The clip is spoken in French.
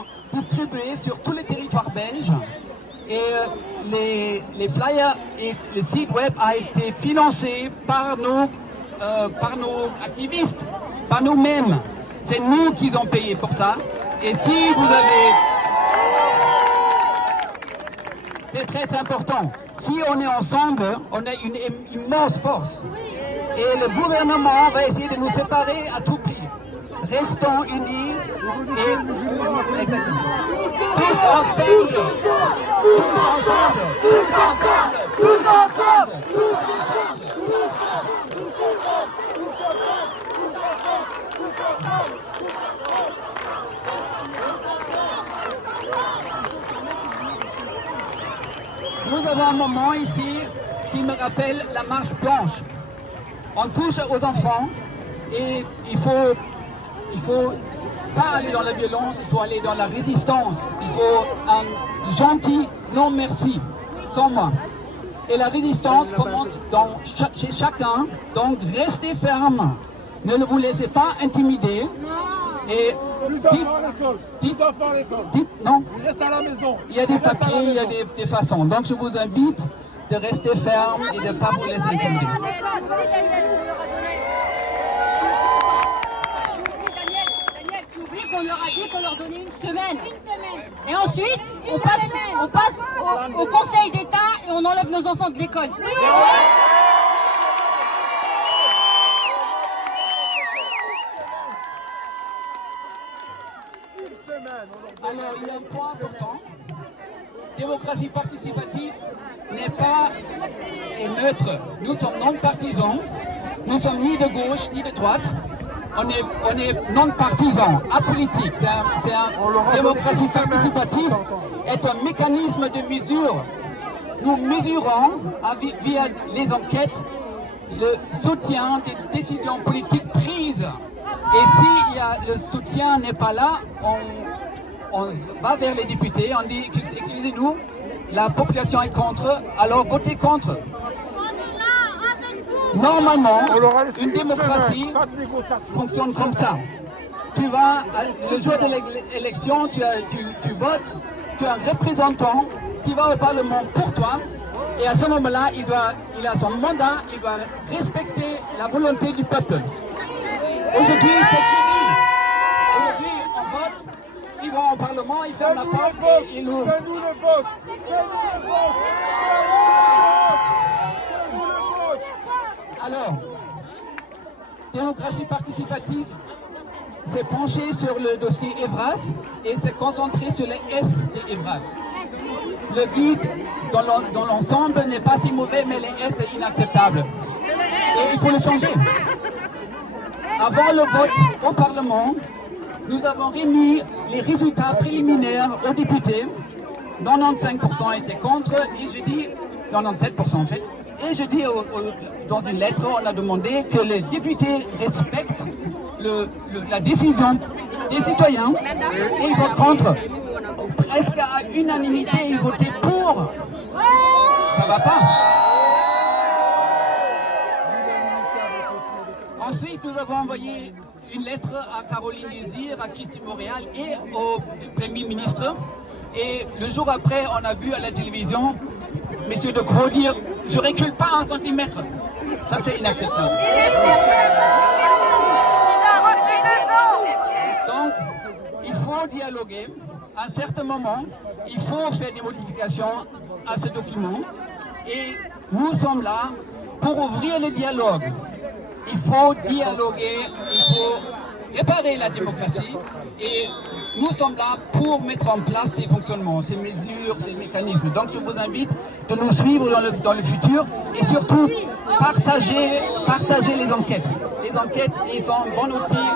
sont distribués sur tous les territoires belges. Et les flyers et le site web a été financé par nos activistes, par nous-mêmes. C'est nous qui ont payé pour ça. Et si vous avez... C'est très important. Si on est ensemble, on a une immense force. Et le gouvernement va essayer de nous séparer à tout prix. Restons unis et tous ensemble, tous ensemble, tous ensemble, tous ensemble, tous ensemble, tous ensemble. Nous avons un moment ici qui me rappelle la marche blanche. On touche aux enfants et il faut pas aller dans la violence, il faut aller dans la résistance. Il faut un gentil non merci, sans moi. Et la résistance commence chez chacun, donc restez ferme. Ne vous laissez pas intimider. Et dites non. Reste à la maison. Il y a des papiers, il y a des façons. Donc je vous invite de rester ferme et de ne pas vous laisser intimider. On leur a dit qu'on leur donnait une semaine. Et ensuite, on passe au Conseil d'État et on enlève nos enfants de l'école. Alors, il y a un point important. Démocratie participative n'est pas neutre. Nous sommes non partisans. Nous sommes ni de gauche ni de droite. On est non partisan, apolitique. Démocratie participative est un mécanisme de mesure. Nous mesurons via les enquêtes le soutien des décisions politiques prises. Et si le soutien n'est pas là, on va vers les députés, on dit excusez-nous, la population est contre, alors votez contre. Normalement, une démocratie fonctionne comme ça. Tu vas, le jour de l'élection, tu votes, tu as un représentant qui va au Parlement pour toi, et à ce moment-là, il a son mandat, il doit respecter la volonté du peuple. Aujourd'hui, c'est fini. Aujourd'hui, on vote, ils vont au Parlement, ils ferment la porte et ils nous... Alors, démocratie participative s'est penchée sur le dossier Evras et s'est concentrée sur les S de Evras. Le guide dans l'ensemble n'est pas si mauvais, mais les S c'est inacceptable. Et il faut le changer. Avant le vote au Parlement, nous avons remis les résultats préliminaires aux députés. 95% étaient contre, et je dis 97% en fait. Et je dis dans une lettre, on a demandé que les députés respectent la décision des citoyens et ils votent contre. Presque à unanimité, ils votaient pour. Ça va pas. Ensuite, nous avons envoyé une lettre à Caroline Désir, à Christine Montréal et au Premier ministre. Et le jour après, on a vu à la télévision M. De Croo dire « Je recule pas un centimètre ». Ça, c'est inacceptable. Donc, il faut dialoguer. À un certain moment, il faut faire des modifications à ce document. Et nous sommes là pour ouvrir le dialogue. Il faut dialoguer, il faut réparer la démocratie. Et nous sommes là pour mettre en place ces fonctionnements, ces mesures, ces mécanismes. Donc je vous invite de nous suivre dans le futur et surtout partager les enquêtes. Les enquêtes, ils sont un bon outil.